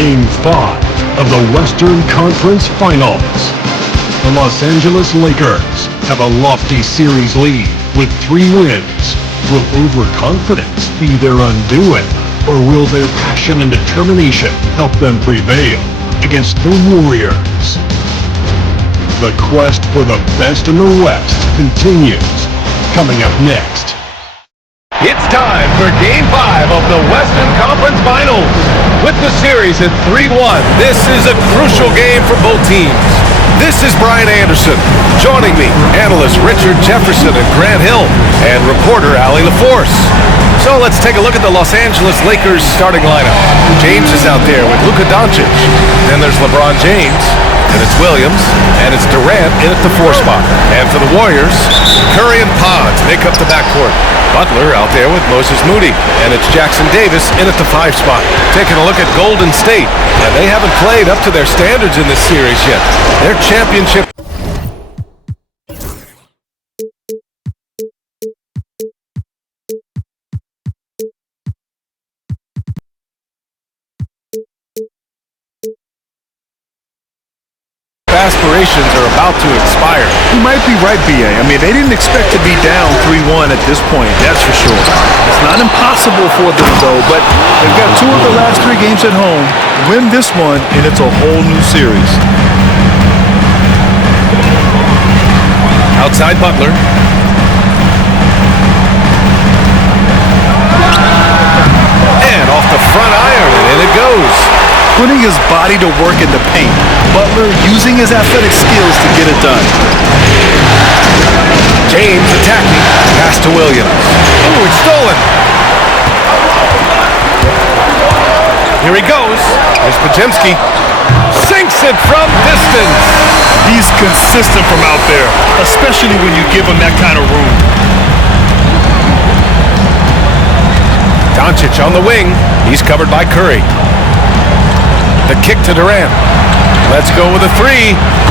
Game 5 of the Western Conference Finals. The Los Angeles Lakers have a lofty series lead with 3 wins. Will overconfidence be their undoing, or will their passion and determination help them prevail against the Warriors? The quest for the best in the West continues. Coming up next. It's time for Game 5 of the Western Conference Finals. With the series at 3-1, this is a crucial game for both teams. This is Brian Anderson. Joining me, analysts Richard Jefferson and Grant Hill, and reporter Allie LaForce. So let's take a look at the Los Angeles Lakers starting lineup. James is out there with Luka Doncic. Then there's LeBron James, and it's Williams, and it's Durant in at the 4 spot. And for the Warriors, Curry and Pods make up the backcourt. Butler out there with Moses Moody, and it's Jackson Davis in at the 5 spot. Taking a look at Golden State, and they haven't played up to their standards in this series yet. Their championship aspirations are about to expire. You might be right, B.A. I mean, they didn't expect to be down 3-1 at this point, that's for sure. It's not impossible for them, though, but they've got 2 of the last 3 games at home. Win this one, and it's a whole new series. Outside Butler. And off the front iron, and in it goes. Putting his body to work in the paint. Butler using his athletic skills to get it done. James attacking. Pass to Williams. Oh, it's stolen. Here he goes. Here's Podziemski. Sinks it from distance. He's consistent from out there, especially when you give him that kind of room. Doncic on the wing. He's covered by Curry. The kick to Durant. Let's go with a 3.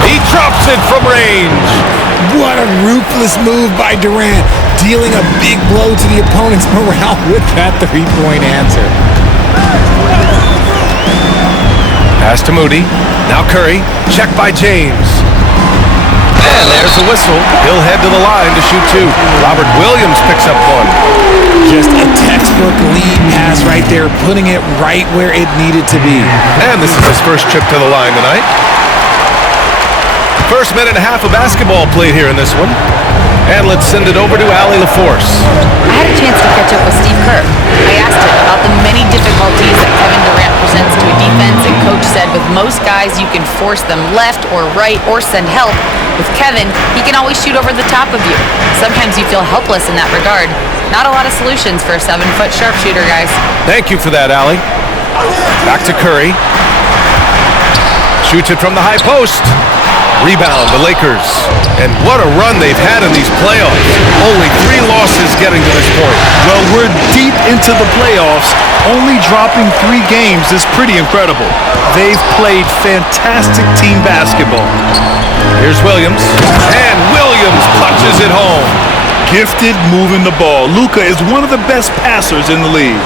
He drops it from range. What a ruthless move by Durant, dealing a big blow to the opponent's morale with that 3-point answer. Pass to Moody. Now Curry. Check by James. And there's the whistle. He'll head to the line to shoot 2. Robert Williams picks up 1. Just a textbook lead pass right there, putting it right where it needed to be. And this is his first trip to the line tonight. First minute and a half of basketball played here in this one. And let's send it over to Allie LaForce. I had a chance to catch up with Steve Kerr. I asked him about the many difficulties that Kevin Durant presents to a defense, and Coach said with most guys you can force them left or right or send help. With Kevin, he can always shoot over the top of you. Sometimes you feel helpless in that regard. Not a lot of solutions for a 7-foot sharpshooter, guys. Thank you for that, Allie. Back to Curry. Shoots it from the high post. Rebound, the Lakers. And what a run they've had in these playoffs. Only 3 losses getting to this point. Well, we're deep into the playoffs. Only dropping 3 games is pretty incredible. They've played fantastic team basketball. Here's Williams. And Williams punches it home. Gifted moving the ball. Luka is one of the best passers in the league.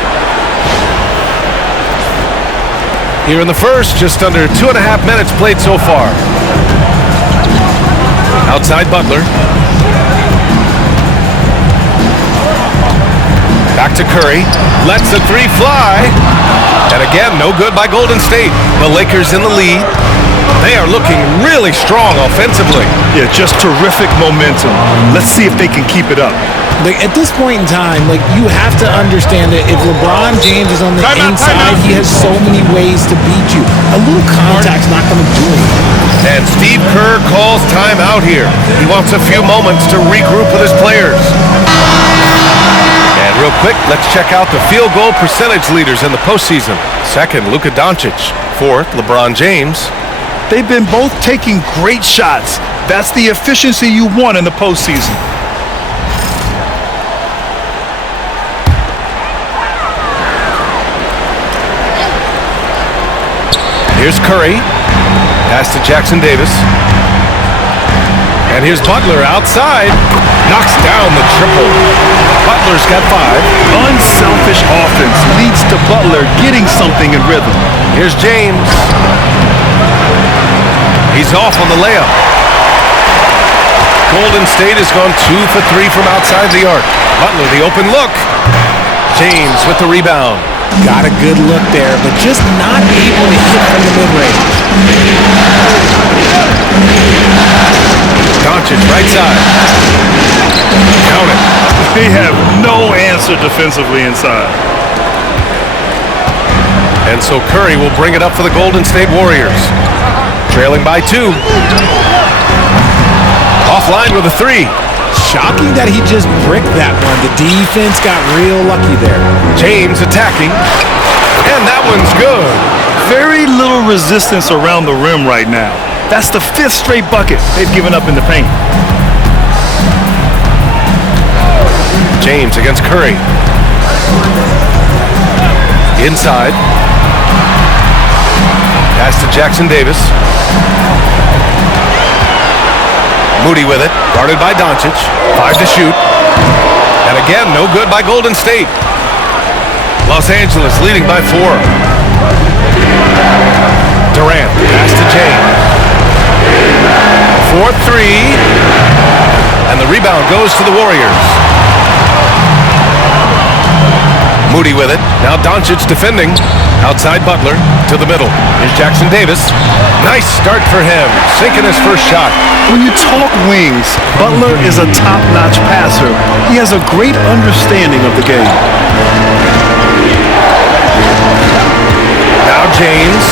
Here in the first, just under 2.5 minutes played so far. Outside Butler. Back to Curry. Lets the 3 fly. And again, no good by Golden State. The Lakers in the lead. They are looking really strong offensively. Yeah, just terrific momentum. Let's see if they can keep it up. Like, at this point in time, you have to understand that if LeBron James is on the inside, he has so many ways to beat you. A little contact's not going to do anything. And Steve Kerr calls timeout here. He wants a few moments to regroup with his players. And real quick, let's check out the field goal percentage leaders in the postseason. 2nd, Luka Doncic. 4th, LeBron James. They've been both taking great shots. That's the efficiency you want in the postseason. Here's Curry. Pass to Jackson Davis. And here's Butler outside. Knocks down the triple. Butler's got 5. Unselfish offense leads to Butler getting something in rhythm. Here's James. He's off on the layup. Golden State has gone 2 for 3 from outside the arc. Butler, the open look. James with the rebound. Got a good look there, but just not able to hit from the mid-range. Doncic, right side. Count it. They have no answer defensively inside. And so Curry will bring it up for the Golden State Warriors. Trailing by 2. Offline with a 3. Shocking that he just bricked that one. The defense got real lucky there. James attacking. And that one's good. Very little resistance around the rim right now. That's the 5th straight bucket they've given up in the paint. James against Curry. Inside. Pass to Jackson Davis. Moody with it. Guarded by Doncic. 5 to shoot. And again, no good by Golden State. Los Angeles leading by 4. Durant. Pass to James. 4-3. And the rebound goes to the Warriors. Moody with it. Now Doncic defending. Outside Butler to the middle. Here's Jackson Davis. Nice start for him. Sinking his first shot. When you talk wings, Butler is a top-notch passer. He has a great understanding of the game. Now James.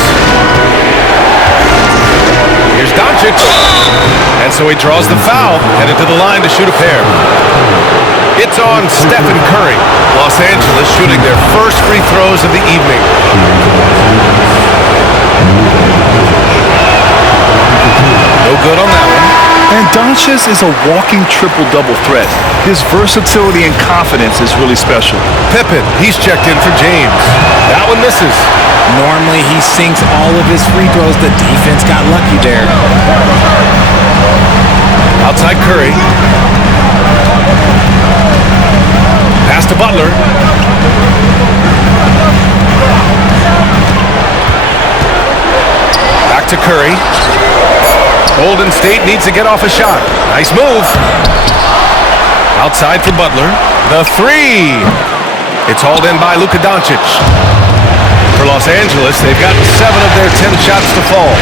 Here's Doncic. And so he draws the foul. Headed to the line to shoot a pair. It's on Stephen Curry. Los Angeles shooting their first free throws of the evening. No good on that one. And Doncic is a walking triple-double threat. His versatility and confidence is really special. Pippen, he's checked in for James. That one misses. Normally he sinks all of his free throws. The defense got lucky there. Outside Curry. Pass to Butler. Back to Curry. Golden State needs to get off a shot. Nice move. Outside for Butler. The 3. It's hauled in by Luka Doncic. For Los Angeles, they've got 7 of their 10 shots to fall.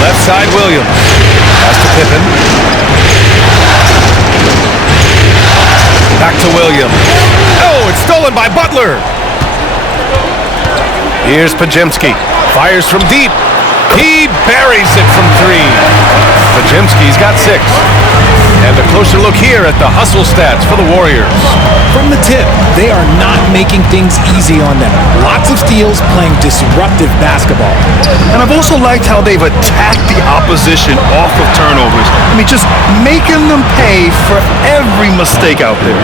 Left side Williams. Pass to Pippen. Back to Williams. Oh, it's stolen by Butler. Here's Pajemski. Fires from deep. He buries it from 3. Pajemski's got 6. And a closer look here at the hustle stats for the Warriors. From the tip, they are not making things easy on them. Lots of steals, playing disruptive basketball. And I've also liked how they've attacked the opposition off of turnovers. I mean, just making them pay for every mistake out there.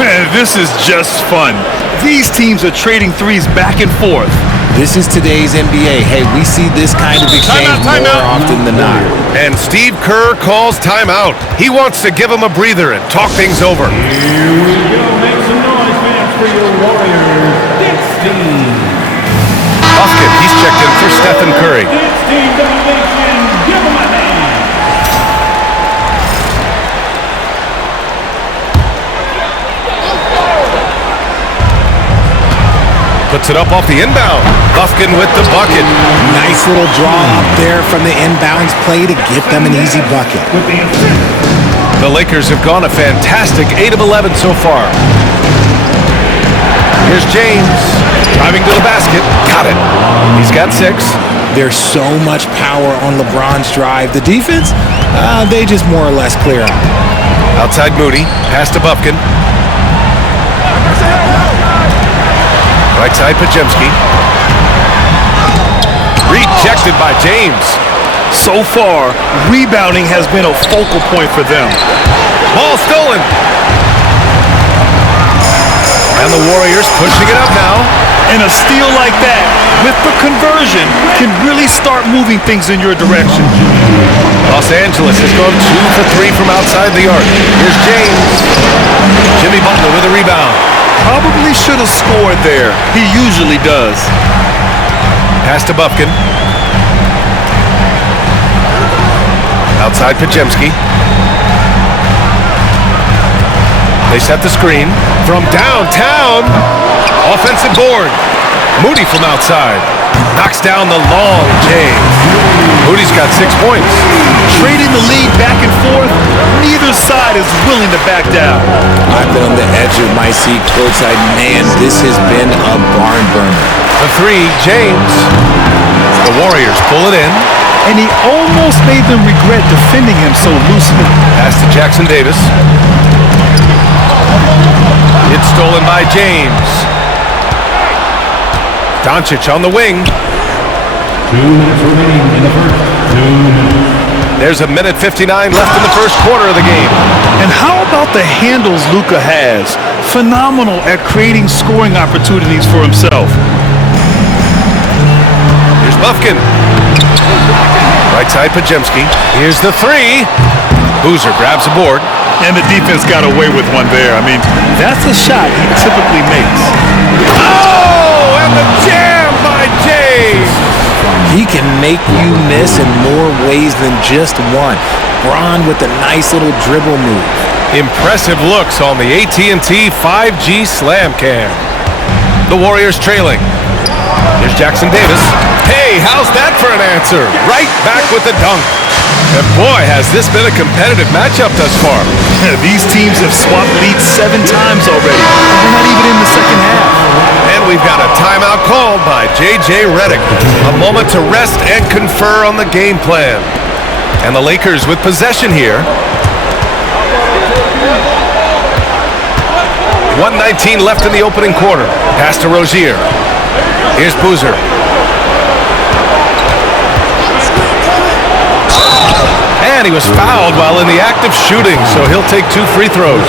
Man, this is just fun. These teams are trading threes back and forth. This is today's NBA. Hey, we see this kind of exchange more often than not. And Steve Kerr calls timeout. He wants to give him a breather and talk things over. Here we go. Make some noise, fans, for your Warriors. 16. Buffkin, he's checked in for Stephen Curry. 16 domination. Give him a hand. Puts it up off the inbound. Buffkin with the bucket. Nice little draw up there from the inbounds play to get them an easy bucket. With the assist. The Lakers have gone a fantastic 8 of 11 so far. Here's James. Driving to the basket. Got it. He's got 6. There's so much power on LeBron's drive. The defense, they just more or less clear him. Outside Moody. Pass to Buffkin. Right side Pajemski. Rejected by James. So far, rebounding has been a focal point for them. Ball stolen. And the Warriors pushing it up now. And a steal like that, with the conversion, can really start moving things in your direction. Los Angeles has gone 2 for 3 from outside the arc. Here's James. Jimmy Butler with a rebound. Probably really should have scored there. He usually does. Pass to Bufkin. Outside Pajemski. They set the screen from downtown. Offensive board. Moody from outside. Knocks down the long James. Moody's got 6 points. Trading the lead back and forth, neither side is willing to back down. I've been on the edge of my seat courtside. Man, this has been a barn burner. The three, James. The Warriors pull it in. And he almost made them regret defending him so loosely. Pass to Jackson Davis. It's stolen by James. Doncic on the wing. 2 minutes remaining in the first. 2 minutes. There's a minute 59 left in the first quarter of the game. And how about the handles Luka has? Phenomenal at creating scoring opportunities for himself. Here's Bufkin. Right side Pajemski. Here's the three. Boozer grabs the board. And the defense got away with one there. I mean, that's a shot he typically makes. Oh, and the jam by James. He can make you miss in more ways than just one. Bron with a nice little dribble move. Impressive looks on the AT&T 5G Slam Cam. The Warriors trailing. Here's Jackson Davis. Hey, how's that for an answer? Right back with the dunk. And boy, has this been a competitive matchup thus far. These teams have swapped leads 7 times already. We're not even in the second half. And we've got a timeout called by J.J. Redick. A moment to rest and confer on the game plan. And the Lakers with possession here. 1:19 left in the opening quarter. Pass to Rozier. Here's Boozer. And he was fouled while in the act of shooting, so he'll take 2 free throws.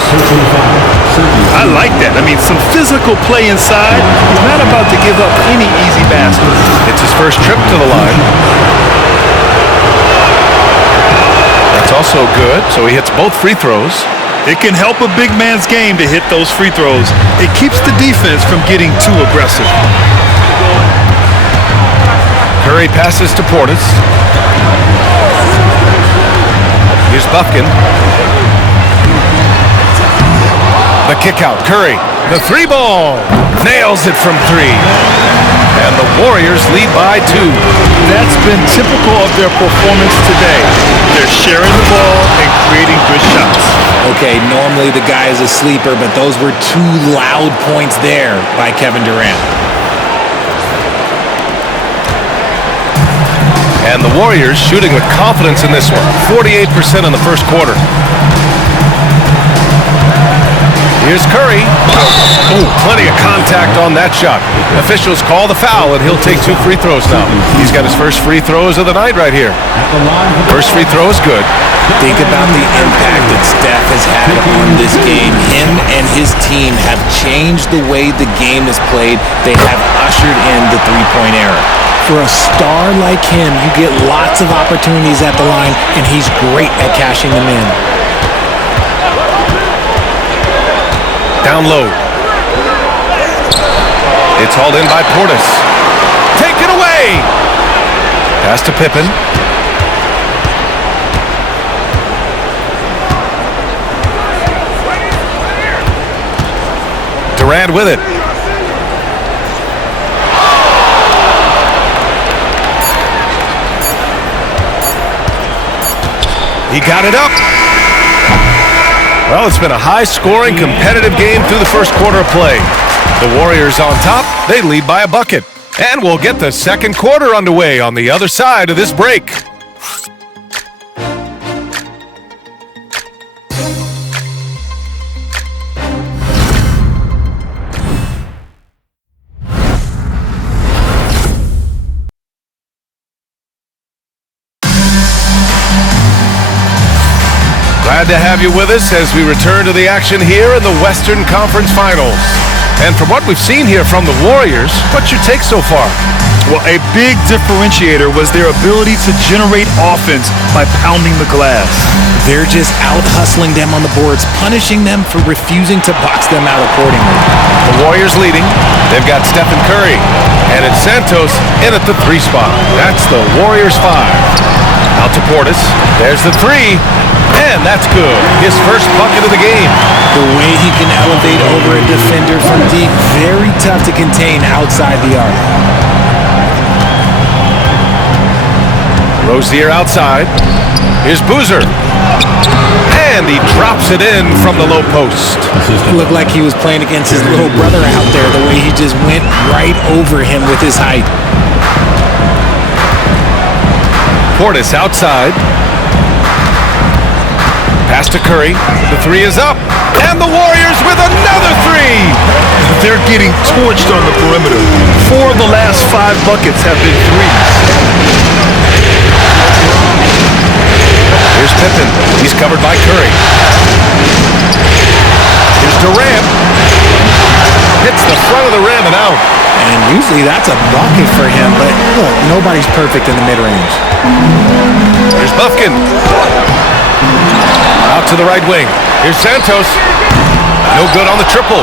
I like that. I mean, some physical play inside. He's not about to give up any easy baskets. It's his first trip to the line. That's also good, so he hits both free throws. It can help a big man's game to hit those free throws. It keeps the defense from getting too aggressive. Curry passes to Portis. Here's Bufkin. The kick out. Curry. The 3-ball. Nails it from 3. And the Warriors lead by 2. That's been typical of their performance today. They're sharing the ball and creating good shots. Okay, normally the guy is a sleeper, but those were 2 loud points there by Kevin Durant. And the Warriors shooting with confidence in this one. 48% in the first quarter. Here's Curry. Oh, plenty of contact on that shot. Officials call the foul, and he'll take 2 free throws now. He's got his first free throws of the night right here. First free throw is good. Think about the impact that Steph has had on this game. Him and his team have changed the way the game is played. They have ushered in the three-point era. For a star like him, you get lots of opportunities at the line, and he's great at cashing them in. Down low. It's hauled in by Portis. Take it away! Pass to Pippen. Durant with it. He got it up. Well, it's been a high-scoring, competitive game through the first quarter of play. The Warriors on top. They lead by a bucket. And we'll get the second quarter underway on the other side of this break. Glad to have you with us as we return to the action here in the Western Conference Finals. And from what we've seen here from the Warriors, what's your take so far? Well, a big differentiator was their ability to generate offense by pounding the glass. They're just out-hustling them on the boards, punishing them for refusing to box them out accordingly. The Warriors leading. They've got Stephen Curry. And it's Santos in at the 3 spot. That's the Warriors 5. Out to Portis. There's the 3. And that's good. His first bucket of the game. The way he can elevate over a defender from deep, very tough to contain outside the arc. Rozier outside. Here's Boozer. And he drops it in from the low post. It looked like he was playing against his little brother out there, the way he just went right over him with his height. Portis outside. Pass to Curry. The 3 is up. And the Warriors with another 3. They're getting torched on the perimeter. 4 of the last 5 buckets have been threes. Here's Pippen. He's covered by Curry. Here's Durant. Hits the front of the rim and out. And usually that's a bucket for him, but look, nobody's perfect in the mid-range. Here's Bufkin. Out to the right wing. Here's Santos. No good on the triple.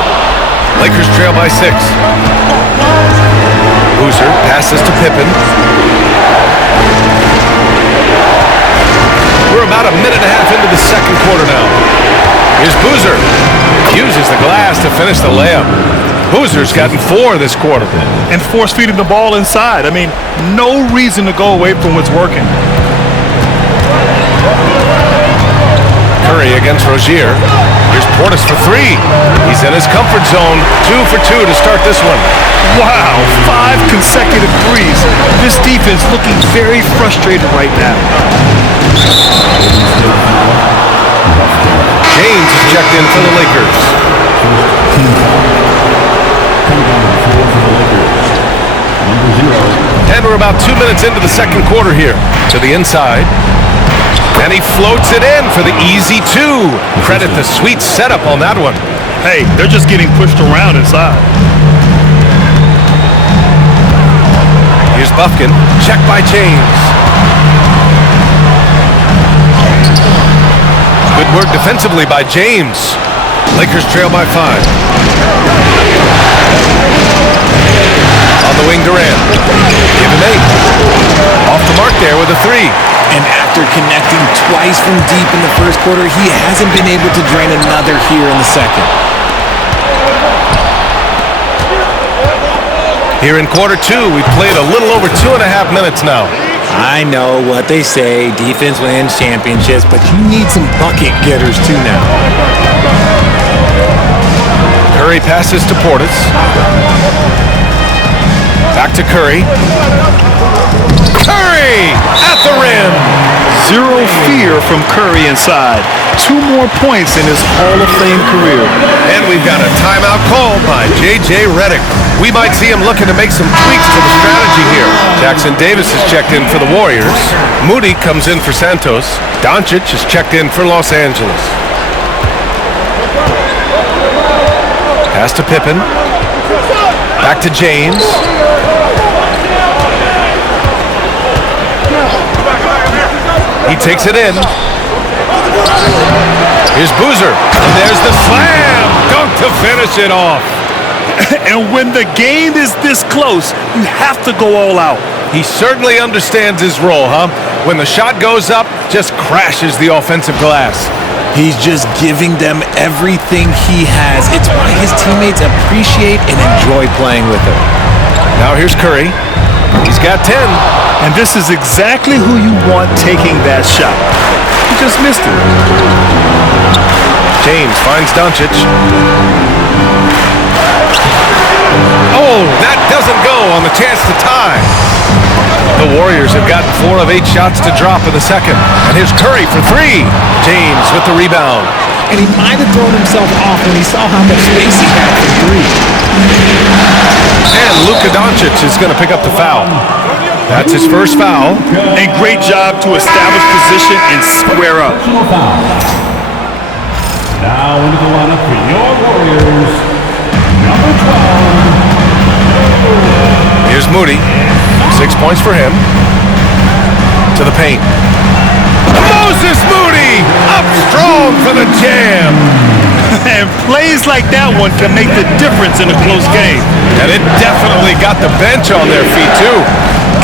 Lakers trail by 6. Boozer passes to Pippen. We're about a minute and a half into the second quarter now. Here's Boozer. Uses the glass to finish the layup. Boozer's gotten 4 this quarter. And force-feeding the ball inside. I mean, no reason to go away from what's working. Curry against Rozier. Here's Portis for 3. He's in his comfort zone. 2 for 2 to start this one. Wow, 5 consecutive threes. This defense looking very frustrated right now. James is checked in for the Lakers. And we're about 2 minutes into the second quarter here. To the inside. And he floats it in for the easy 2. Credit the sweet setup on that one. Hey, they're just getting pushed around inside. Here's Bufkin. Checked by James. Good work defensively by James. Lakers trail by 5. On the wing, Durant. Give him 8. Off the mark there with a 3. And after connecting twice from deep in the first quarter, he hasn't been able to drain another here in the second. Here in quarter 2, we've played a little over 2.5 minutes now. I know what they say, defense wins championships, but you need some bucket getters too now. Curry passes to Portis. Back to Curry. Curry at the rim. Zero fear from Curry inside. 2 more points in his Hall of Fame career. And we've got a timeout called by J.J. Redick. We might see him looking to make some tweaks to the strategy here. Jackson Davis is checked in for the Warriors. Moody comes in for Santos. Doncic is checked in for Los Angeles. Pass to Pippen. Back to James. He takes it in. Here's Boozer. And there's the slam. Dunk to finish it off. And when the game is this close, you have to go all out. He certainly understands his role, huh? When the shot goes up, just crashes the offensive glass. He's just giving them everything he has. It's why his teammates appreciate and enjoy playing with him. Now here's Curry. He's got 10. And this is exactly who you want taking that shot. He just missed it. James finds Doncic. Oh, that doesn't go on the chance to tie. The Warriors have gotten 4 of 8 shots to drop in the second. And here's Curry for 3. James with the rebound. And he might have thrown himself off when he saw how much space he had for 3. And Luka Doncic is going to pick up the foul. That's his first foul. A great job to establish position and square up. Now into the lineup for your Warriors, number 12. 6 points for him. To the paint. Moses Moody up strong for the jam. And plays like that one can make the difference in a close game. And it definitely got the bench on their feet, too.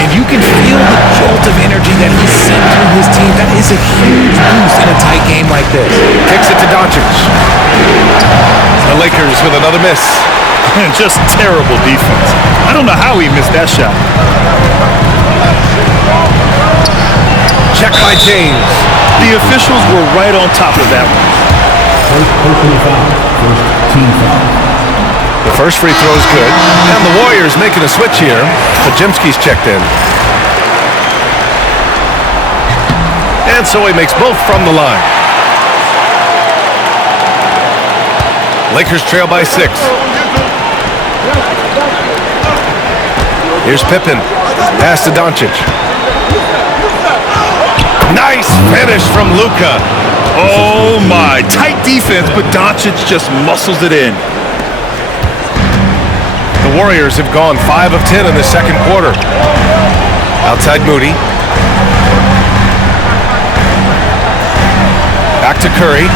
And you can feel the jolt of energy that he sent through his team. That is a huge boost in a tight game like this. Kicks it to Doncic. The Lakers with another miss. Just terrible defense. I don't know how he missed that shot. Check by James. The officials were right on top of that one. First personal foul. First team foul. The first free throw is good. And the Warriors making a switch here. Pajemski's checked in. And so he makes both from the line. Lakers trail by 6. Here's Pippen. Pass to Doncic. Nice finish from Luka. Oh my, tight defense, but Doncic just muscles it in. The Warriors have gone 5 of 10 in the second quarter. Outside Moody. Back to Curry.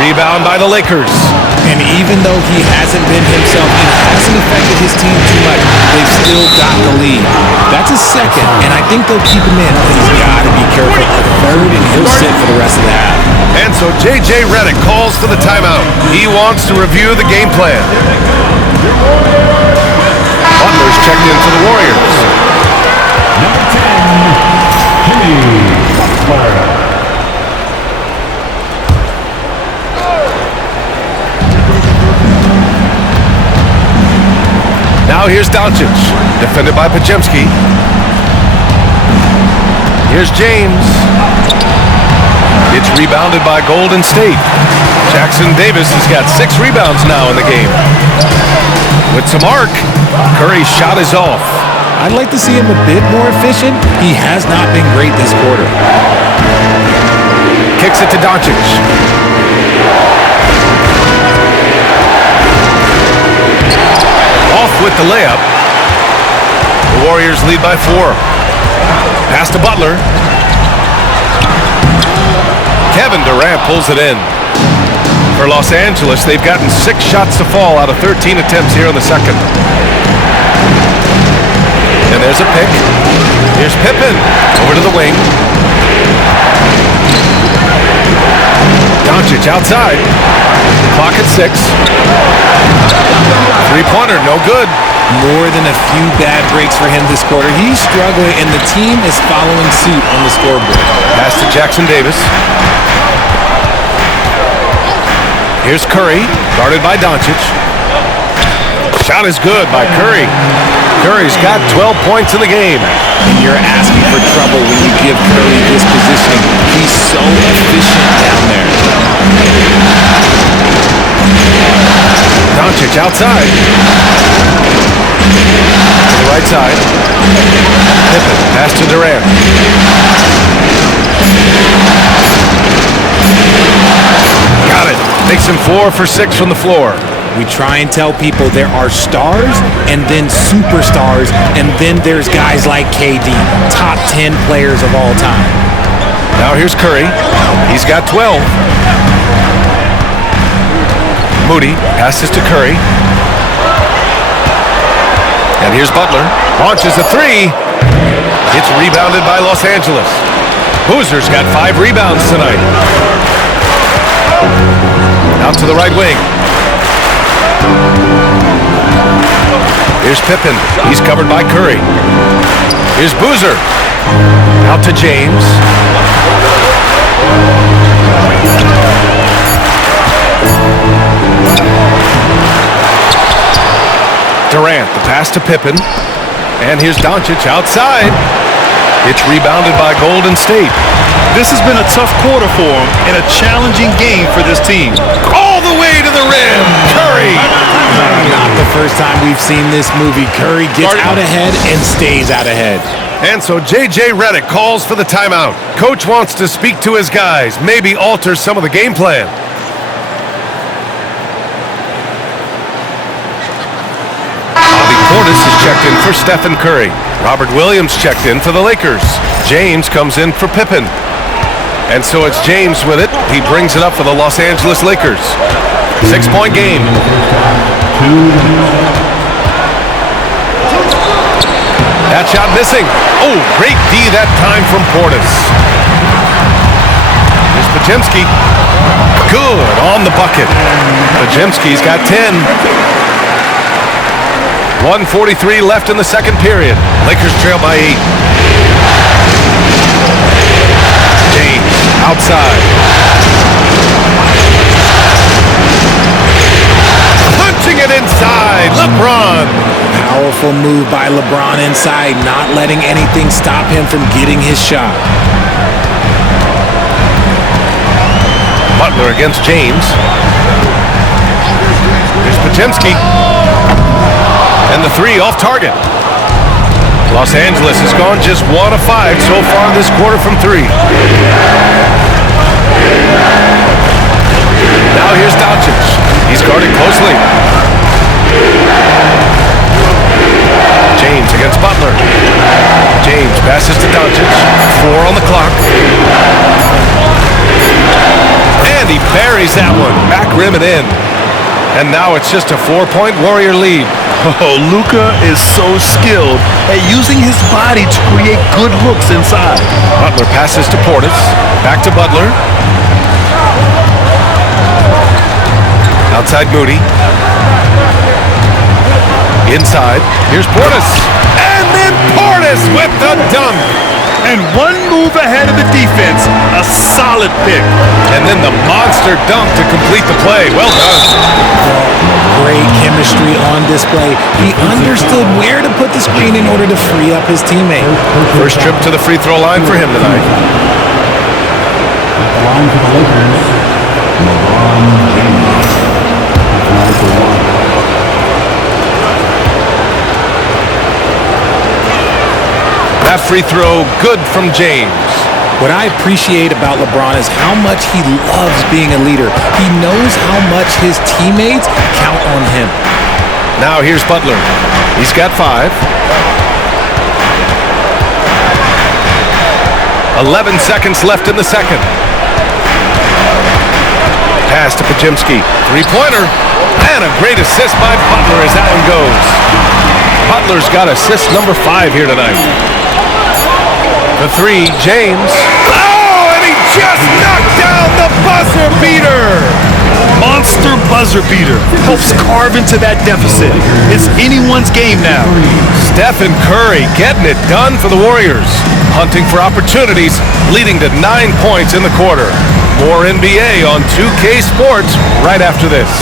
Rebound by the Lakers. And even though he hasn't been himself, it hasn't affected his team too much. They've still got the lead. That's a second, and I think they'll keep him in, but he's got to be careful. A third, and he'll sit for the rest of the half. And so J.J. Redick calls for the timeout. He wants to review the game plan. Butler's checked in for the Warriors. Number 10, Jimmy Butler. Now here's Doncic, defended by Pajemski. Here's James. It's rebounded by Golden State. Jackson Davis has got 6 rebounds now in the game. With some arc, Curry's shot is off. I'd like to see him a bit more efficient. He has not been great this quarter. Kicks it to Doncic. Off with the layup. The Warriors lead by 4. Pass to Butler. Kevin Durant pulls it in. For Los Angeles, they've gotten 6 shots to fall out of 13 attempts here in the second. And there's a pick. Here's Pippen over to the wing. Doncic outside. Clock at 6. Three-pointer, no good. More than a few bad breaks for him this quarter. He's struggling, and the team is following suit on the scoreboard. Pass to Jackson Davis. Here's Curry, guarded by Doncic. Shot is good by Curry. Curry's got 12 points in the game. And you're asking for trouble when you give Curry this positioning. He's so efficient down there. Doncic outside. To the right side. Pippen, pass to Durant. Got it. Makes him 4 for 6 from the floor. We try and tell people there are stars and then superstars, and then there's guys like KD, top 10 players of all time. Now here's Curry. He's got 12. Moody passes to Curry. And here's Butler. Launches a 3. It's rebounded by Los Angeles. Boozer's got 5 rebounds tonight. Out to the right wing. Here's Pippen. He's covered by Curry. Here's Boozer. Out to James. Durant, the pass to Pippen. And here's Doncic outside. It's rebounded by Golden State. This has been a tough quarter for him and a challenging game for this team. All the way to the rim. Curry. Not the first time we've seen this movie. Curry gets out ahead and stays out ahead. And so J.J. Redick calls for the timeout. Coach wants to speak to his guys, maybe alter some of the game plan. Bobby Portis is checked in for Stephen Curry. Robert Williams checked in for the Lakers. James comes in for Pippen. And so it's James with it. He brings it up for the Los Angeles Lakers. 6-point game. That shot missing. Oh, great D that time from Portis. Here's Podziemski. Good on the bucket. Podziemski's got 10. 1:43 left in the second period. Lakers trail by 8. James outside. Punching it inside. LeBron. Powerful move by LeBron inside, not letting anything stop him from getting his shot. Butler against James. Here's Podziemski. And the three off target. Los Angeles has gone just 1 of 5 so far this quarter from 3. Now here's Doncic. He's guarded closely. James against Butler. James passes to Doncic. 4 on the clock. And he buries that one. Back rim and in. And now it's just a 4-point Warrior lead. Oh, Luka is so skilled at using his body to create good looks inside. Butler passes to Portis. Back to Butler. Outside Moody. Inside. Here's Portis. And then Portis with the dunk. And one move ahead of the defense. A solid pick. And then the monster dunk to complete the play. Well done. Great chemistry on display. He understood where to put the screen in order to free up his teammate. First trip to the free throw line for him tonight. At the line for the Lakers, LeBron James. 9-1. That free throw, good from James. What I appreciate about LeBron is how much he loves being a leader. He knows how much his teammates count on him. Now here's Butler. He's got 5. 11 seconds left in the second. Pass to Podziemski. 3-pointer. And a great assist by Butler as that one goes. Butler's got assist number 5 here tonight. The 3, James. Oh, and he just knocked down the buzzer beater. Monster buzzer beater. Helps carve into that deficit. It's anyone's game now. Stephen Curry getting it done for the Warriors. Hunting for opportunities, leading to 9 points in the quarter. More NBA on 2K Sports right after this.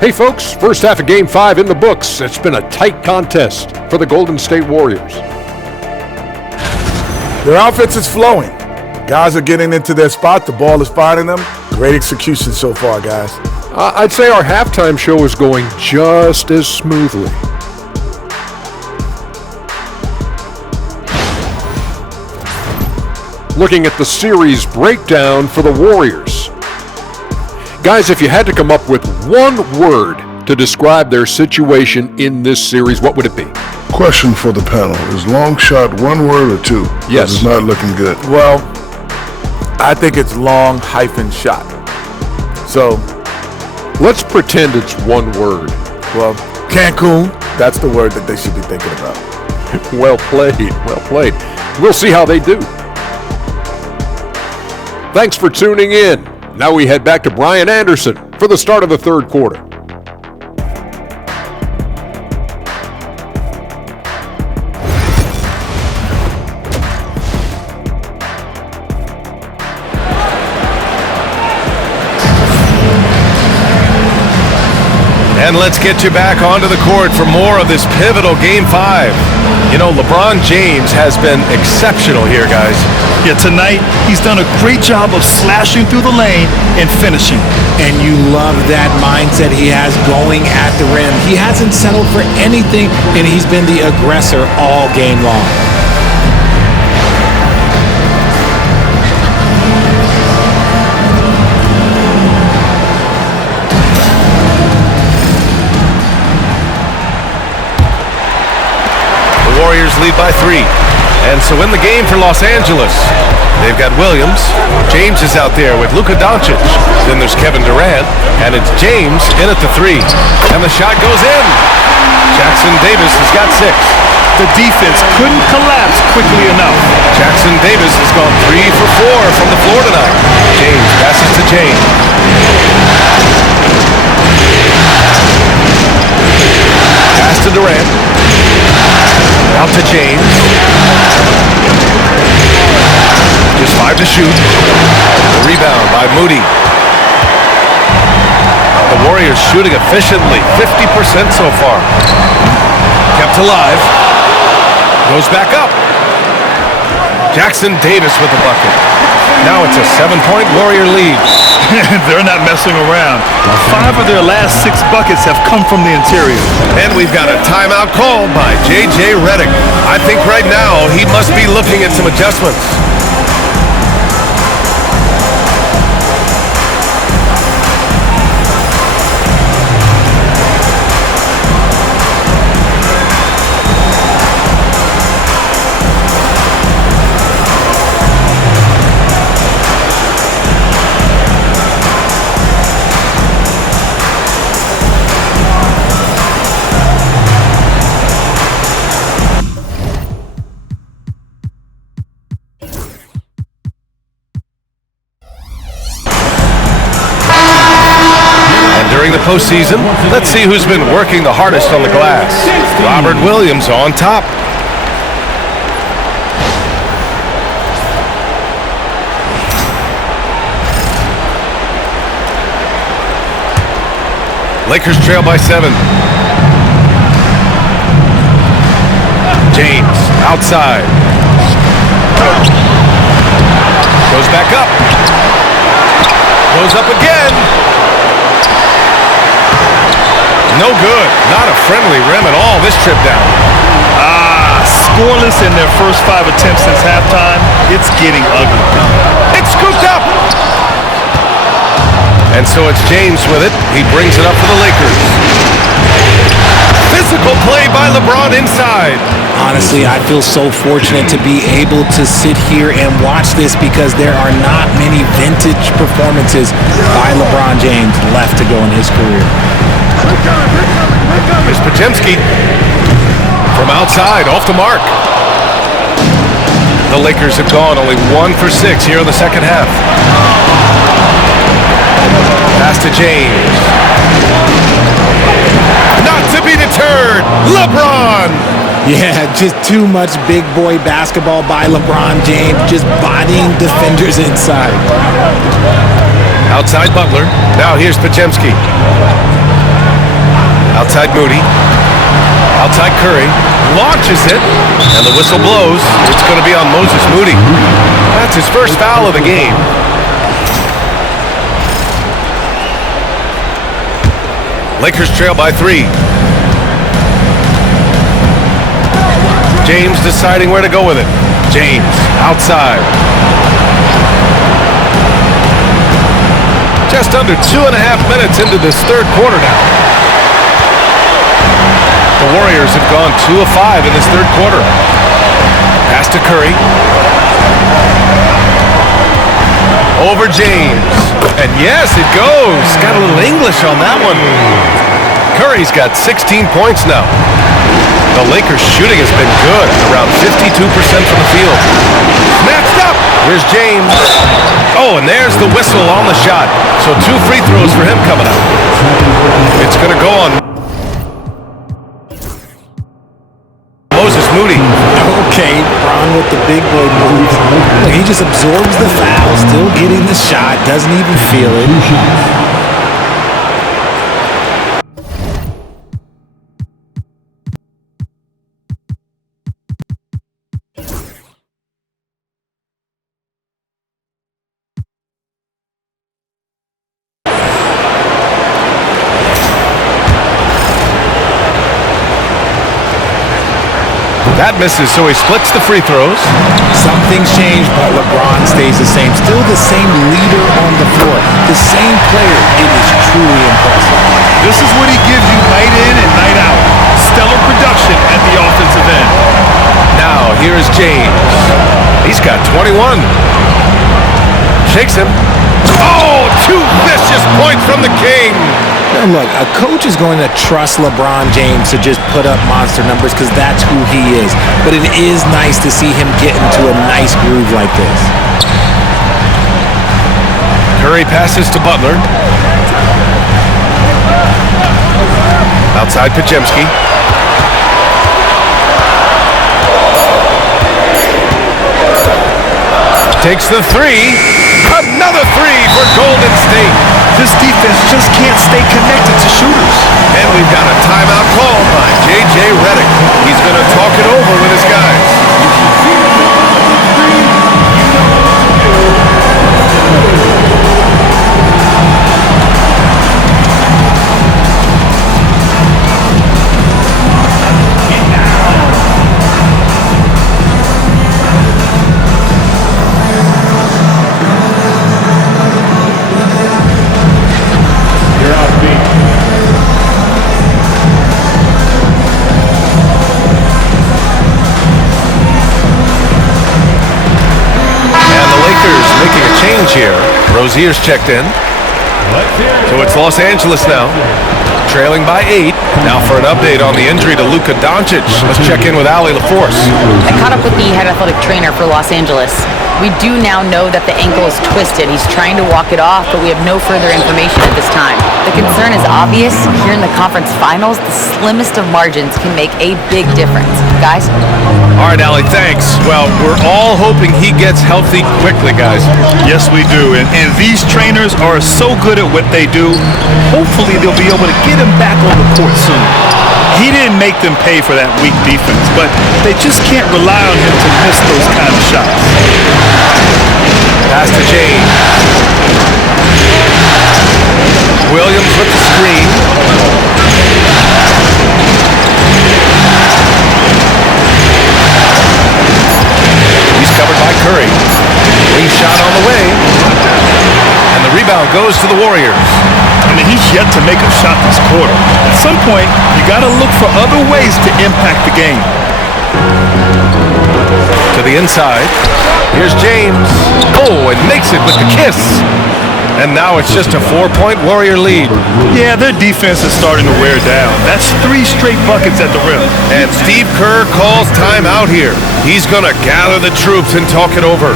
Hey folks, first half of Game 5 in the books. It's been a tight contest for the Golden State Warriors. Their offense is flowing. Guys are getting into their spot. The ball is finding them. Great execution so far, guys. I'd say our halftime show is going just as smoothly. Looking at the series breakdown for the Warriors. Guys, if you had to come up with one word to describe their situation in this series, what would it be? Question for the panel. Is long shot one word or two? Yes. It's not looking good. Well, I think it's long hyphen shot. So, let's pretend it's one word. well, Cancun, that's the word that they should be thinking about. Well played, well played. We'll see how they do. Thanks for tuning in. Now we head back to Brian Anderson for the start of the third quarter. And let's get you back onto the court for more of this pivotal Game 5. You know, LeBron James has been exceptional here, guys. Yeah, tonight he's done a great job of slashing through the lane and finishing. And you love that mindset he has going at the rim. He hasn't settled for anything, and he's been the aggressor all game long. Warriors lead by 3. And so in the game for Los Angeles, they've got Williams. James is out there with Luka Doncic. Then there's Kevin Durant, and it's James in at the 3. And the shot goes in. Jackson Davis has got 6. The defense couldn't collapse quickly enough. Jackson Davis has gone 3 for 4 from the floor tonight. James passes to James. Pass to Durant. Out to James. Just 5 to shoot. The rebound by Moody. The Warriors shooting efficiently, 50% so far. Kept alive. Goes back up. Jackson Davis with the bucket. Now it's a 7-point Warrior lead. They're not messing around. 5 of their last 6 buckets have come from the interior. And we've got a timeout called by J.J. Redick. I think right now he must be looking at some adjustments. During the postseason, let's see who's been working the hardest on the glass. Robert Williams on top. Lakers trail by 7. James outside. Goes back up. Goes up again. No good. Not a friendly rim at all this trip down. Scoreless in their first 5 attempts since halftime. It's getting ugly. It's scooped up. And so it's James with it. He brings it up for the Lakers. Physical play by LeBron inside. Honestly, I feel so fortunate to be able to sit here and watch this because there are not many vintage performances by LeBron James left to go in his career. Here's Podziemski from outside, off the mark. The Lakers have gone only 1 for 6 here in the second half. Pass to James. Not to be deterred, LeBron! Yeah, just too much big boy basketball by LeBron James, just bodying defenders inside. Outside Butler. Now here's Podziemski. Outside Moody. Outside Curry. Launches it. And the whistle blows. It's going to be on Moses Moody. That's his first foul of the game. Lakers trail by 3. James deciding where to go with it. James outside. Just under 2.5 minutes into this third quarter now. The Warriors have gone 2 of 5 in this third quarter. Pass to Curry. Over James. And yes, it goes. Got a little English on that one. Curry's got 16 points now. The Lakers' shooting has been good, around 52% from the field. Snatched up. Here's James. Oh, and there's the whistle on the shot. So 2 free throws for him coming up. It's going to go on Moses Moody. Okay, Bron with the big boy moves. Look, he just absorbs the foul, still getting the shot, doesn't even feel it. That misses, so he splits the free throws. Something's changed, but LeBron stays the same. Still the same leader on the floor. The same player. It is truly impressive. This is what he gives you night in and night out. Stellar production at the offensive end. Now, here is James. He's got 21. Shakes him. Oh, 2 vicious points from the King. Now look, a coach is going to trust LeBron James to just put up monster numbers because that's who he is. But it is nice to see him get into a nice groove like this. Curry passes to Butler. Outside Pajemski. Takes the 3. Another 3 for Golden State. This defense just can't stay connected to shooters. And we've got a timeout called by J.J. Redick. He's going to talk it over with his guys. Here. Rozier's checked in. So it's Los Angeles now, trailing by 8. Now for an update on the injury to Luka Doncic. Let's check in with Allie LaForce. I caught up with the head athletic trainer for Los Angeles. We do now know that the ankle is twisted. He's trying to walk it off, but we have no further information at this time. The concern is obvious. Here in the conference finals, the slimmest of margins can make a big difference. Guys? All right, Allie, thanks. Well, we're all hoping he gets healthy quickly, guys. Yes, we do. And these trainers are so good at what they do. Hopefully, they'll be able to get him back on the court soon. He didn't make them pay for that weak defense, but they just can't rely on him to miss those kind of shots. Pass to James. Williams with the screen. He's covered by Curry. Wing shot on the way. And the rebound goes to the Warriors. I mean, he's yet to make a shot this quarter. At some point, you got to look for other ways to impact the game. To the inside. Here's James. Oh, and makes it with the kiss. And now it's just a 4-point Warrior lead. Yeah, their defense is starting to wear down. That's 3 straight buckets at the rim. And Steve Kerr calls timeout here. He's going to gather the troops and talk it over.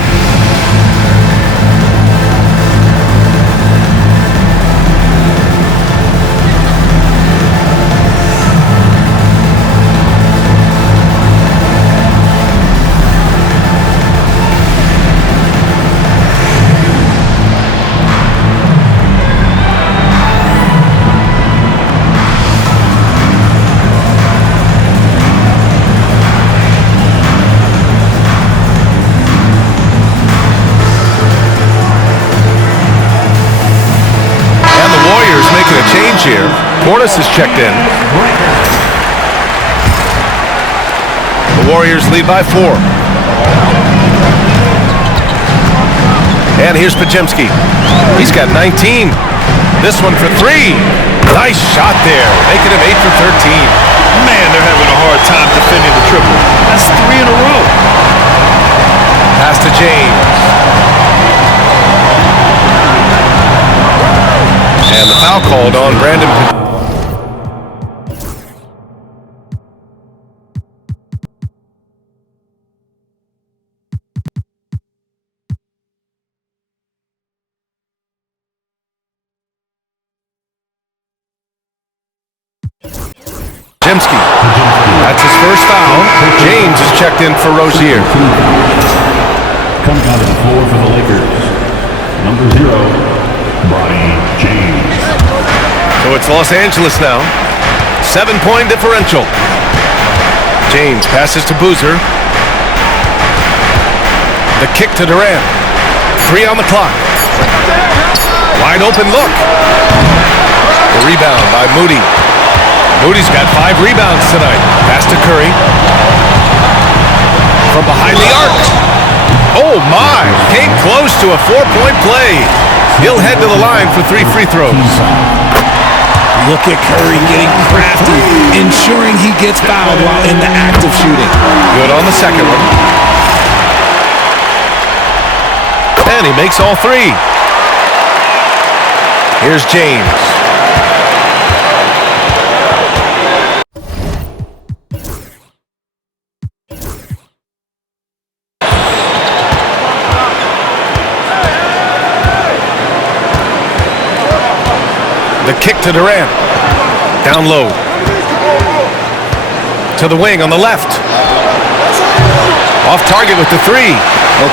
Here. Portis is checked in. The Warriors lead by 4. And here's Pajemski. He's got 19. This one for 3. Nice shot there, making him 8 for 13. Man, they're having a hard time defending the triple. That's 3 in a row. Pass to James. And the foul called on Brandon. Pajemski. That's his first foul. James is checked in for Rozier. Coming out of the floor for the Lakers, number 0. Bronny James. So it's Los Angeles now. 7-point differential. James passes to Boozer. The kick to Durant. 3 on the clock. Wide open look. The rebound by Moody. Moody's got 5 rebounds tonight. Pass to Curry. from behind the arc. Oh my, came close to a 4-point play. He'll head to the line for 3 free throws. Look at Curry getting crafty, ensuring he gets fouled while in the act of shooting. Good on the second one. And he makes all 3. Here's James. The kick to Durant. Down low. To the wing on the left. Off target with the 3.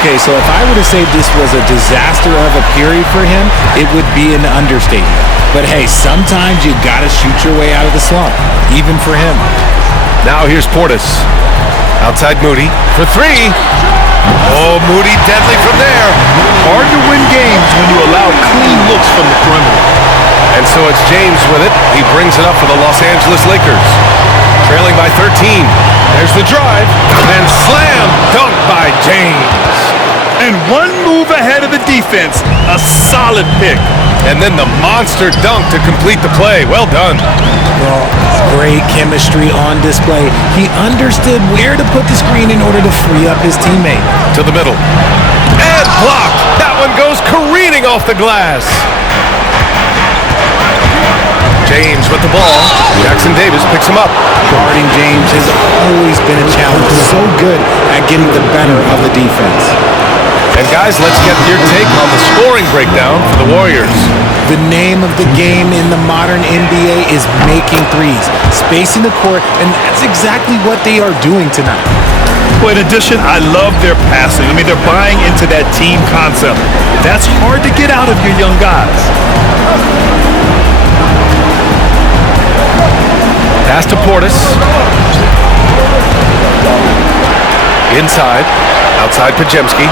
Okay, so if I were to say this was a disaster of a period for him, it would be an understatement. But hey, sometimes you gotta shoot your way out of the slump, even for him. Now here's Portis. Outside Moody for 3. Oh, Moody deadly from there. Hard to win games when you allow clean looks from the perimeter. And so it's James with it. He brings it up for the Los Angeles Lakers. Trailing by 13. There's the drive. And slam dunk by James. And one move ahead of the defense. A solid pick. And then the monster dunk to complete the play. Well done. Well, great chemistry on display. He understood where to put the screen in order to free up his teammate. To the middle. And blocked. That one goes careening off the glass. James with the ball. Jackson Davis picks him up. Guarding James has always been a challenge. So good at getting the better of the defense. And guys, let's get your take on the scoring breakdown for the Warriors. The name of the game in the modern NBA is making threes, spacing the court, and that's exactly what they are doing tonight. Well, in addition, I love their passing. I mean, they're buying into that team concept. That's hard to get out of your young guys. Pass to Portis. Inside. Outside Pajemski.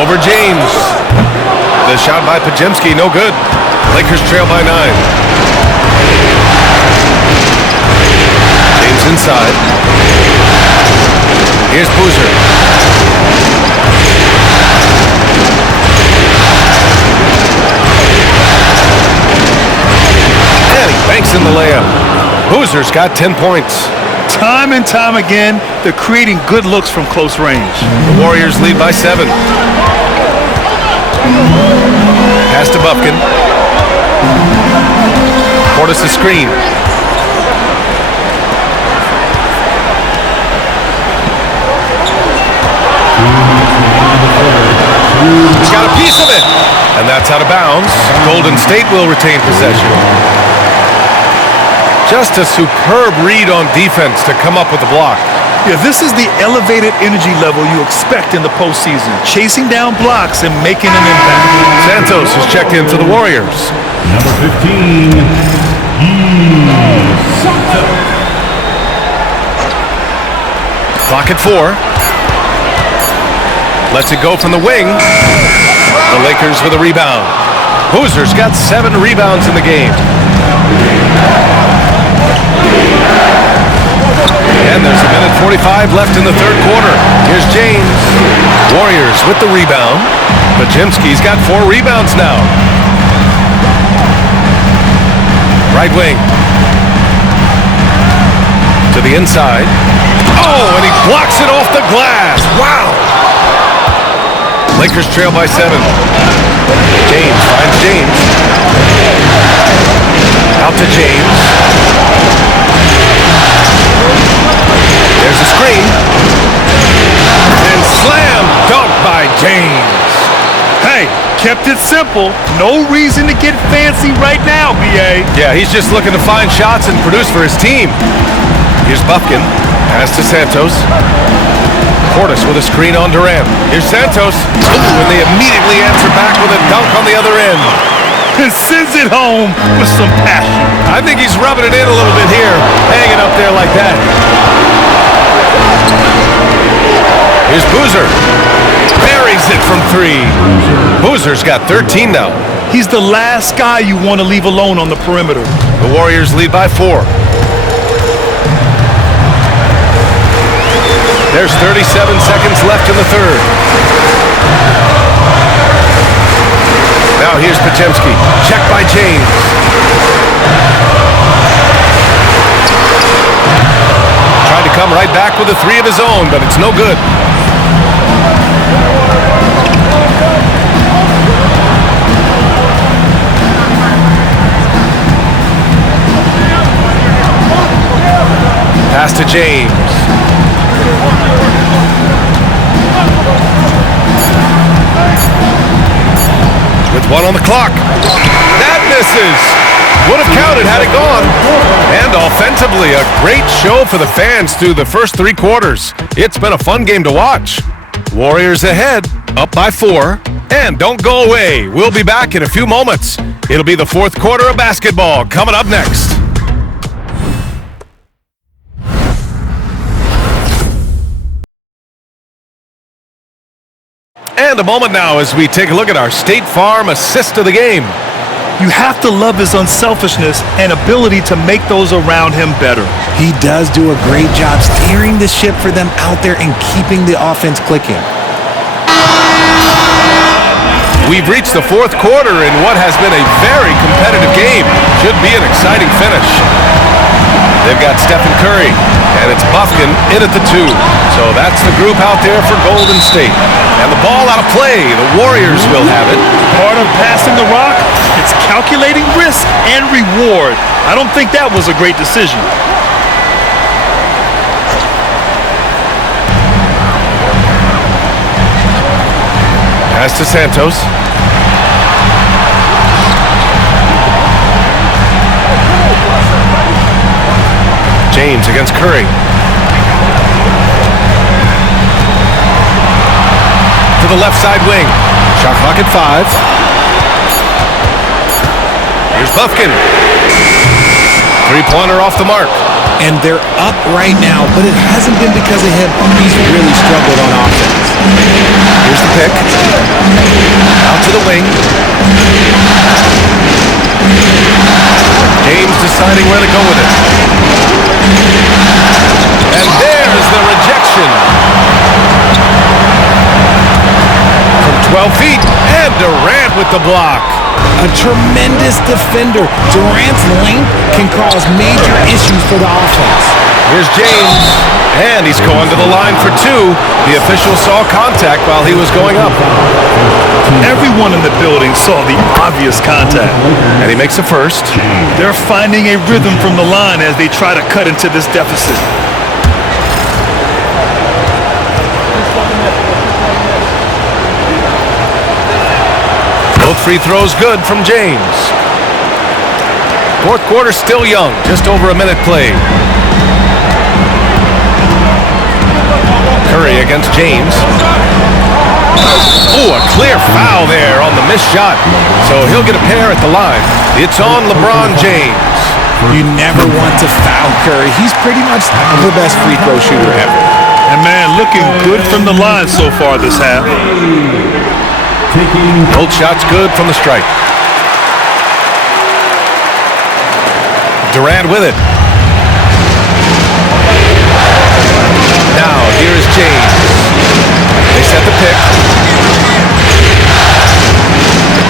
Over James. The shot by Pajemski, no good. Lakers trail by 9. James inside. Here's Boozer. And he banks in the layup. Boozer's got 10 points. Time and time again, they're creating good looks from close range. The Warriors lead by 7. Pass to Bufkin. Portis the screen. He's got a piece of it. And that's out of bounds. Golden State will retain possession. Just a superb read on defense to come up with the block. Yeah, this is the elevated energy level you expect in the postseason. Chasing down blocks and making an impact. Santos has checked in for the Warriors. Number 15, Clock at 4. Lets it go from the wing. The Lakers with a rebound. Boozer's got 7 rebounds in the game. And there's a minute 45 left in the third quarter. Here's James. Warriors with the rebound. Pajemski's got 4 rebounds now. Right wing. To the inside. Oh, and he blocks it off the glass. Wow. Lakers trail by 7. James finds James. Out to James. There's a screen. And slam dunk by James. Hey, kept it simple. No reason to get fancy right now, B.A. Yeah, he's just looking to find shots and produce for his team. Here's Bufkin. Pass to Santos. Portis with a screen on Durant. Here's Santos. And they immediately answer back with a dunk on the other end. And sends it home with some passion. I think he's rubbing it in a little bit here, hanging up there like that. Here's Boozer. Buries it from 3. Boozer's got 13 now. He's the last guy you want to leave alone on the perimeter. The Warriors lead by 4. There's 37 seconds left in the third. Now here's Potemski. Check by James. Tried to come right back with a three of his own, but it's no good. Pass to James. With one on the clock. That misses. Would have counted had it gone. And offensively, a great show for the fans through the first three quarters. It's been a fun game to watch. Warriors ahead, up by 4. And don't go away. We'll be back in a few moments. It'll be the fourth quarter of basketball coming up next. And a moment now as we take a look at our State Farm assist of the game. You have to love his unselfishness and ability to make those around him better. He does do a great job steering the ship for them out there and keeping the offense clicking. We've reached the fourth quarter in what has been a very competitive game. Should be an exciting finish. They've got Stephen Curry, and it's Bufkin in at the 2. So that's the group out there for Golden State. And the ball out of play. The Warriors will have it. Part of passing the rock, it's calculating risk and reward. I don't think that was a great decision. Pass to Santos. James against Curry. To the left side wing. Shot clock at 5. Here's Bufkin. Three-pointer off the mark. And they're up right now, but it hasn't been because of him. He's really struggled on offense. Here's the pick. Out to the wing. James deciding where to go with it. And there's the rejection. From 12 feet, and Durant with the block. A tremendous defender. Durant's length can cause major issues for the offense. Here's James, and he's going to the line for 2. The official saw contact while he was going up. Everyone in the building saw the obvious contact. And he makes a first. They're finding a rhythm from the line as they try to cut into this deficit. Both free throws good from James. Fourth quarter still young, just over a minute played. Curry against James. Ooh, a clear foul there on the missed shot. So he'll get a pair at the line. It's on LeBron James. You never want to foul Curry. He's pretty much the best free throw shooter ever. And man, looking good from the line so far this half. Both shots good from the stripe. Durant with it. Now, here is James. They set the pick.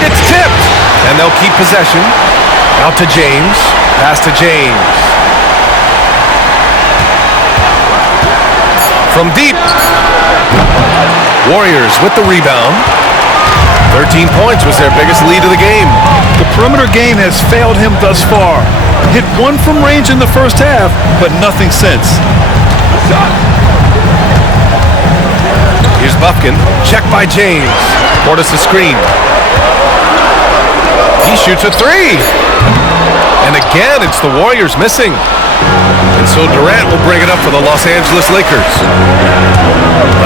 It's tipped. And they'll keep possession. Out to James. Pass to James. From deep. Warriors with the rebound. 13 points was their biggest lead of the game. The perimeter game has failed him thus far. Hit 1 from range in the first half, but nothing since. Here's Bufkin. Check by James. Portis the screen. He shoots a 3. And again, it's the Warriors missing. And so Durant will bring it up for the Los Angeles Lakers.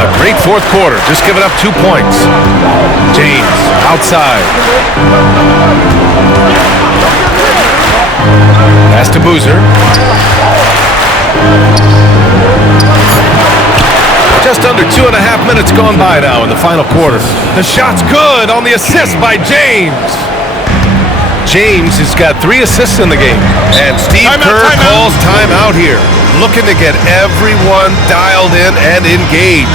A great fourth quarter, just giving up 2 points. James, outside. Pass to Boozer. Just under 2.5 minutes gone by now in the final quarter. The shot's good on the assist by James. James has got 3 assists in the game. And Steve Kerr calls timeout here, looking to get everyone dialed in and engaged.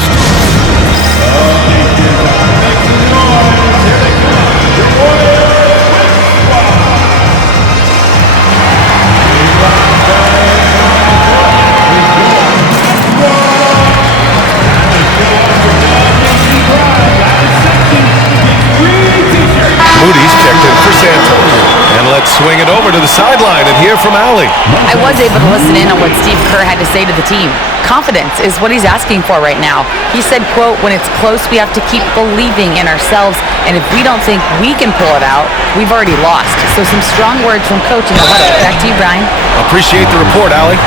Moody's checked in for Santos. And let's swing it over to the sideline and hear from Allie. I was able to listen in on what Steve Kerr had to say to the team. Confidence is what he's asking for right now. He said, quote, when it's close, we have to keep believing in ourselves, and if we don't think we can pull it out, we've already lost. So some strong words from Coach in the huddle. Back to you, Brian. Appreciate the report, Allie.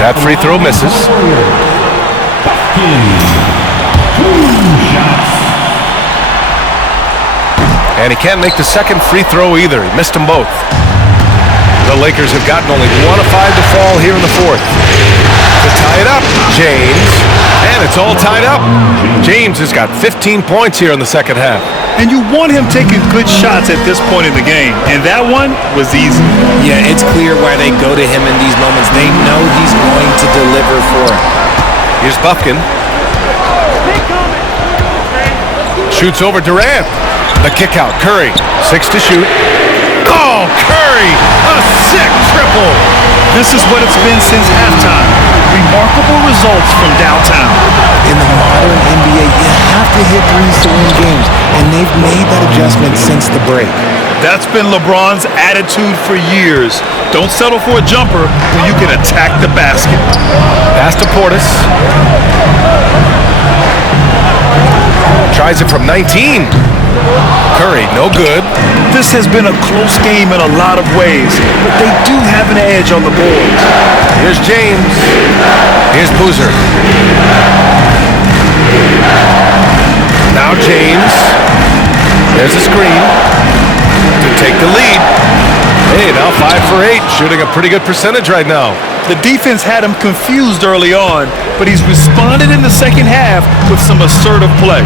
That free throw misses. And he can't make the second free throw either. He missed them both. The Lakers have gotten only 1 of 5 to fall here in the fourth. To tie it up, James. And it's all tied up. James has got 15 points here in the second half. And you want him taking good shots at this point in the game. And that one was easy. Yeah, it's clear why they go to him in these moments. They know he's going to deliver for it. Here's Buffkin. Shoots over Durant. The kick out. Curry. 6 to shoot. Oh, Curry! A sick triple! This is what it's been since halftime. Remarkable results from downtown. In the modern NBA, you have to hit threes to win games, and they've made that adjustment since the break. That's been LeBron's attitude for years. Don't settle for a jumper when you can attack the basket. Pass to Portis. Tries it from 19. Curry, no good. This has been a close game in a lot of ways, but they do have an edge on the boards. Here's James. Here's Boozer. Now James. There's a screen to take the lead. Hey, now 5 for 8, shooting a pretty good percentage right now. The defense had him confused early on, but he's responded in the second half with some assertive play.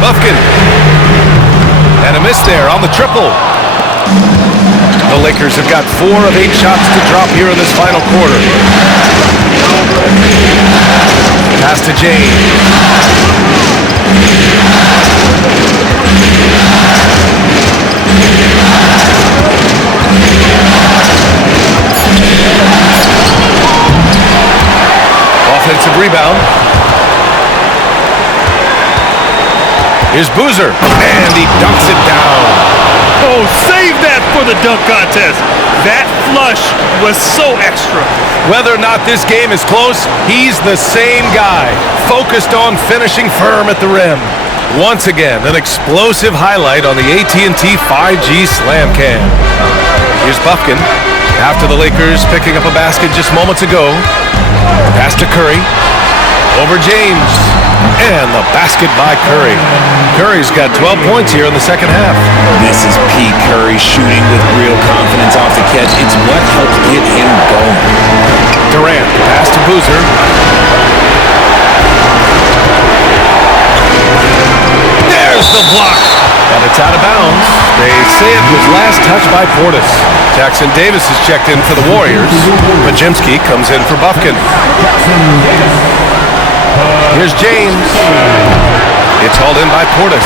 Buffkin. And a miss there on the triple. The Lakers have got 4 of 8 shots to drop here in this final quarter. Pass to James. Offensive rebound. Here's Boozer, and he dunks it down. Oh, save that for the dunk contest. That flush was so extra. Whether or not this game is close, he's the same guy, focused on finishing firm at the rim. Once again, an explosive highlight on the AT&T 5G Slam Cam. Here's Buffkin, after the Lakers picking up a basket just moments ago. Pass to Curry. Over James, and the basket by Curry. Curry's got 12 points here in the second half. This is Pete Curry shooting with real confidence off the catch. It's what helps get him going. Durant, pass to Boozer. There's the block, and it's out of bounds. They say it was last touched by Portis. Jackson Davis is checked in for the Warriors. Majimski comes in for Buffkin. Here's James. It's hauled in by Portis.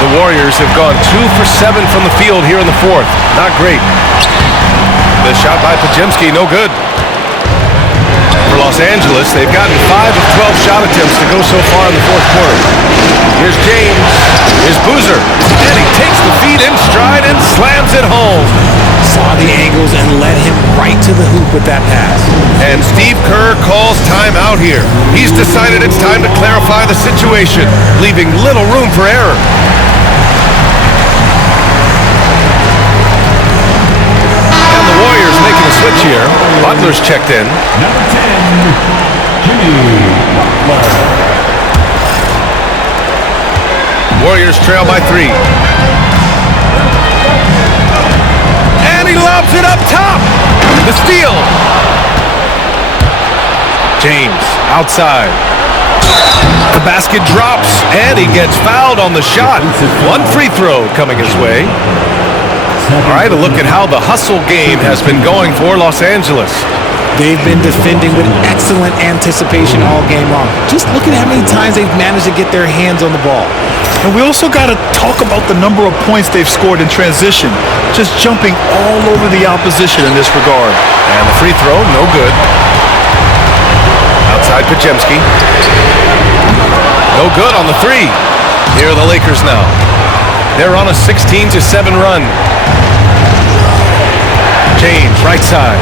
The Warriors have gone 2 for 7 from the field here in the fourth. Not great. The shot by Pajemski, no good. For Los Angeles, they've gotten 5 of 12 shot attempts to go so far in the fourth quarter. Here's James. Here's Boozer. And he takes the feed in stride and slams it home. Saw the angles and led him right to the hoop with that pass. And Steve Kerr calls timeout here. He's decided it's time to clarify the situation, leaving little room for error. And the Warriors making a switch here. Butler's checked in. Number 10, Jimmy Butler. Warriors trail by 3. And he lobs it up top. The steal. James, outside. The basket drops, and he gets fouled on the shot. One free throw coming his way. All right, a look at how the hustle game has been going for Los Angeles. They've been defending with excellent anticipation all game long. Just look at how many times they've managed to get their hands on the ball. And we also got to talk about the number of points they've scored in transition, just jumping all over the opposition in this regard. And the free throw, no good. Outside Pajemski. No good on the three. Here are the Lakers now. They're on a 16-7 run. James, right side.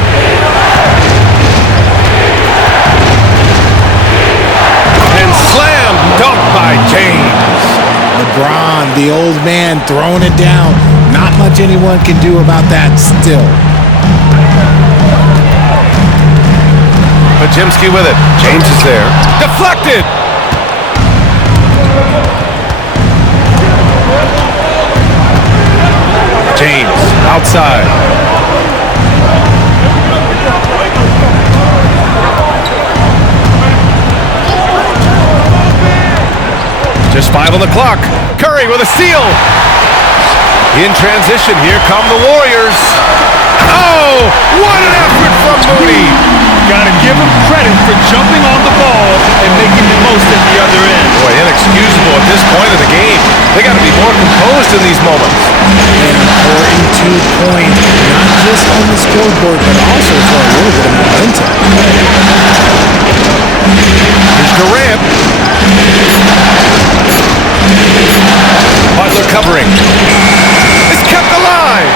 And slam dunk by James. LeBron, the old man, throwing it down. Not much anyone can do about that still. Pajemski with it. James is there. Deflected! James, outside. Just 5 on the clock. Curry with a steal. In transition, here come the Warriors. Oh, what an effort from Moody. Gotta give him credit for jumping on the ball and making the most at the other end. Boy, inexcusable at this point of the game. They got to be more composed in these moments. An important 2-point, not just on the scoreboard, but also for a little bit of momentum. Here's Durant. Butler covering. It's kept alive.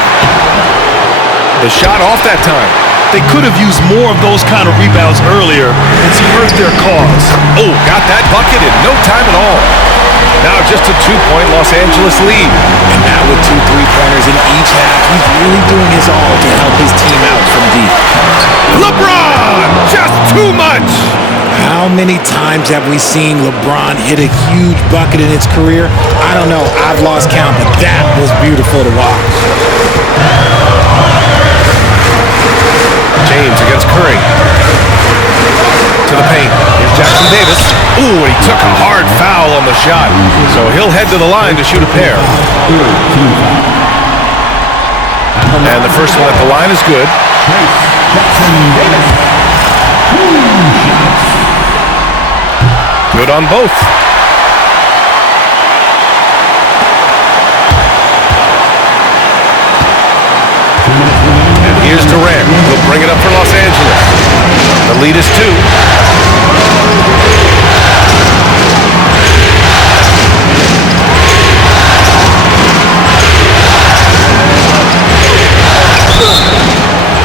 The shot off that time. They could have used more of those kind of rebounds earlier. It's hurt their cause. Oh, got that bucket in no time at all. Now just a 2-point Los Angeles lead. And now with 2 3-pointers in each half, he's really doing his all to help his team out from deep. LeBron! Just too much! How many times have we seen LeBron hit a huge bucket in his career? I don't know. I've lost count, but that was beautiful to watch. James against Curry. To the paint. Here's Jackson Davis. Ooh, he took a hard foul on the shot. So he'll head to the line to shoot a pair. And the first one at the line is good. Good on both. And here's Durant. He'll bring it up for Los Angeles. The lead is 2.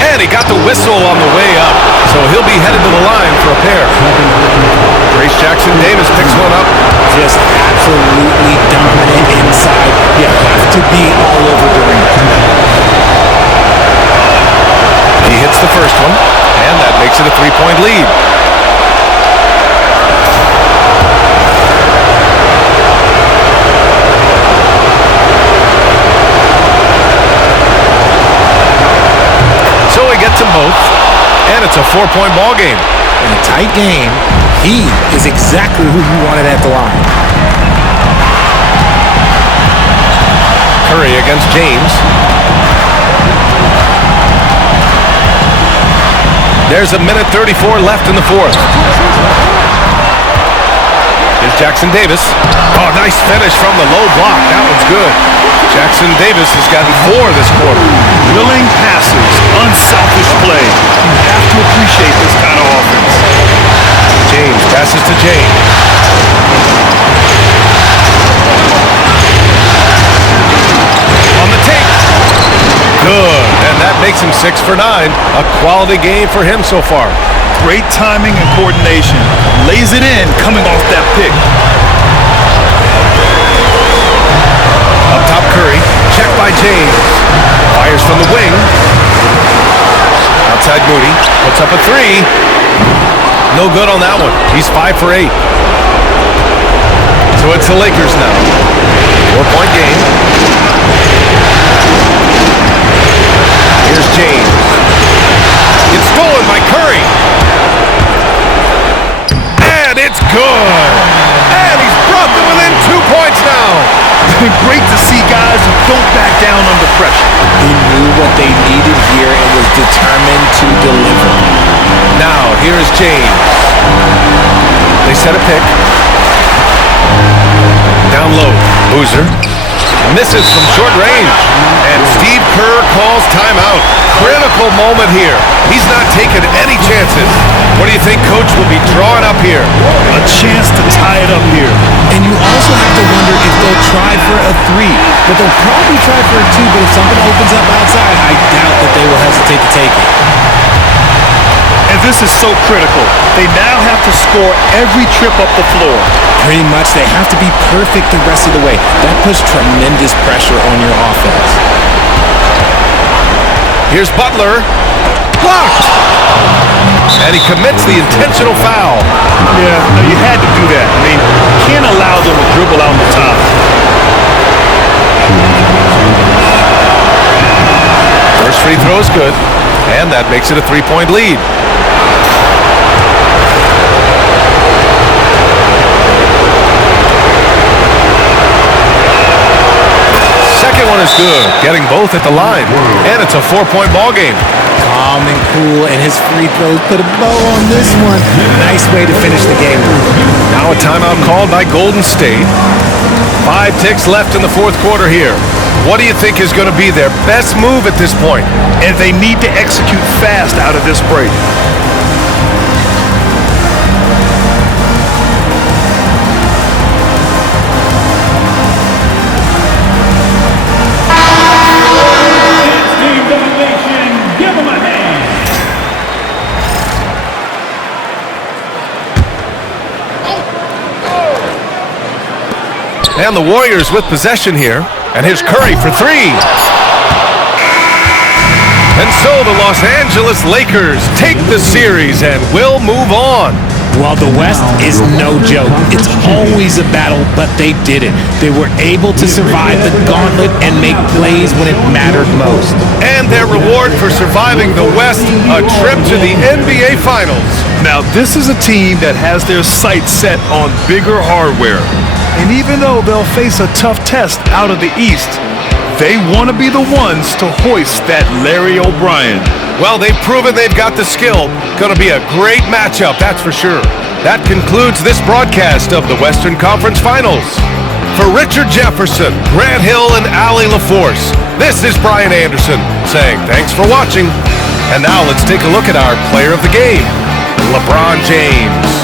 And he got the whistle on the way up. So he'll be headed to the line for a pair. Grace Jackson Davis picks one up. Just absolutely dominant inside. You have to be all over Durant. He hits the first one, and that makes it a 3-point lead. So he gets them both, and it's a 4-point ball game. In a tight game, he is exactly who you wanted at the line. Curry against James. There's a minute 34 left in the fourth. Here's Jackson Davis. Oh, nice finish from the low block. That one's good. Jackson Davis has gotten 4 this quarter. Willing passes, unselfish play. You have to appreciate this kind of offense. James passes to James. On the take. Good. And that makes him 6 for 9. A quality game for him so far. Great timing and coordination. Lays it in coming off that pick. Up top Curry. Checked by James. Fires from the wing. Outside Moody. Puts up a 3. No good on that one. He's 5 for 8. So it's the Lakers now. 4-point game. Here's James. It's stolen by Curry. pressure. He knew what they needed here and was determined to deliver. Now, here's James. They set a pick. Down low. Boozer misses from short range. And Steve Kerr calls timeout. Critical moment here. He's not taking any chances. What do you think Coach will be drawing up here? A chance to tie it up here. And you also have to wonder if they'll try for a 3. But they'll probably try for a 2, but if something opens up outside, I doubt that they will hesitate to take it. And this is so critical. They now have to score every trip up the floor. Pretty much, they have to be perfect the rest of the way. That puts tremendous pressure on your offense. Here's Butler. Blocked! And he commits the intentional foul. Yeah, no, you had to do that. I mean, you can't allow them to dribble out the top. First free throw is good, and that makes it a 3-point lead. Second one is good, getting both at the line, and it's a 4-point ball game. Calm and cool, and his free throws put a bow on this one. Nice way to finish the game. Now a timeout called by Golden State. 5 ticks left in the fourth quarter here. What do you think is going to be their best move at this point? And they need to execute fast out of this break. And the Warriors with possession here. And here's Curry for 3. And so the Los Angeles Lakers take the series and will move on. Well, the West is no joke. It's always a battle, but they did it. They were able to survive the gauntlet and make plays when it mattered most. And their reward for surviving the West, a trip to the NBA Finals. Now, this is a team that has their sights set on bigger hardware. And even though they'll face a tough test out of the East, they want to be the ones to hoist that Larry O'Brien. Well, they've proven they've got the skill. Going to be a great matchup, that's for sure. That concludes this broadcast of the Western Conference Finals. For Richard Jefferson, Grant Hill, and Allie LaForce, this is Brian Anderson saying thanks for watching. And now let's take a look at our player of the game, LeBron James.